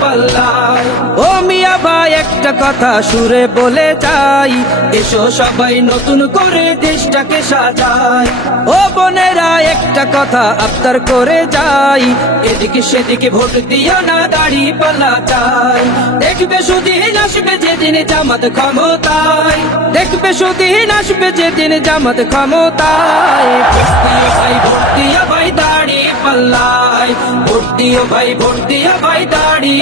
পাল্লায় ও মিয়া ভাই, একটা কথা সুরে বলে যাই এসো সবাই নতুন করে দেশটাকে সাজায় ও বোনেরা, একটা কথা আবদার করে যাই, এদিকে সেদিকে ভোট দিও না দাড়ি পাল্লা চাই। দেখবে সুদিন আসবে যেদিন জামাত ক্ষমতায়। দেখবে সুদিন আসবে যেদিন জামাত ক্ষমতায়। ভর্তিয়া ভাই ভর্তিয়া ভাই দাড়ি পাল্লায়। ভর্তিয়া ভাই ভাই দাড়ি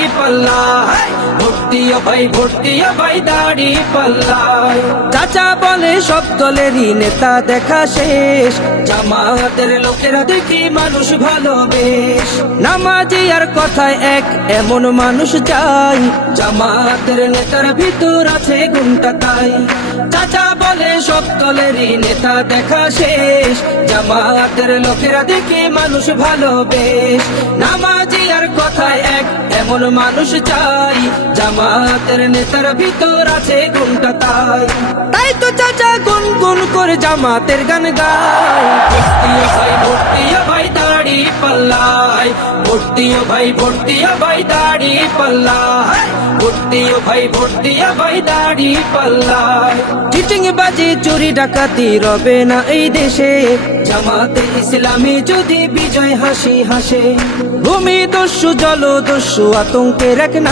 ভর্তিয়া ভাই ভাই দাড়ি পাল্লায় চাচা বলে, সব দলেরই নেতা দেখা শেষ। জামাতের লোকেরা দেখি মানুষ ভালো বেশ নামাজি আর কথায় এক, এমন মানুষ চাই। জামাতের নেতার ভিতর আছে গুণটা তাই। চাচা সব দলেরই নেতা দেখা শেষ। জামাতের লোকেরা দেখে মানুষ ভালো বেশ। নামাজি আর কথায় এক, এমন মানুষ চাই। জামাতের নেতার ভিতর আছে গুণটা তাই? তাই তো চাচা গুন গুন করে জামাতের গান গায় ভাই ভাই ভর্তিয়া ভাই, ভর্তিও ভাই, দাড়ি পাল্লা। ভর্তিয়া ভাই, ভর্তিও ভাই, দাড়ি পাল্লা। চিটিং বাজি, চুরি, ডাকাতি, রবে না এই দেশে। জামাতে ইসলামী যদি বিজয় হাসি হাসে। ভূমি দস্যু জল দস্যু আতঙ্কের এক না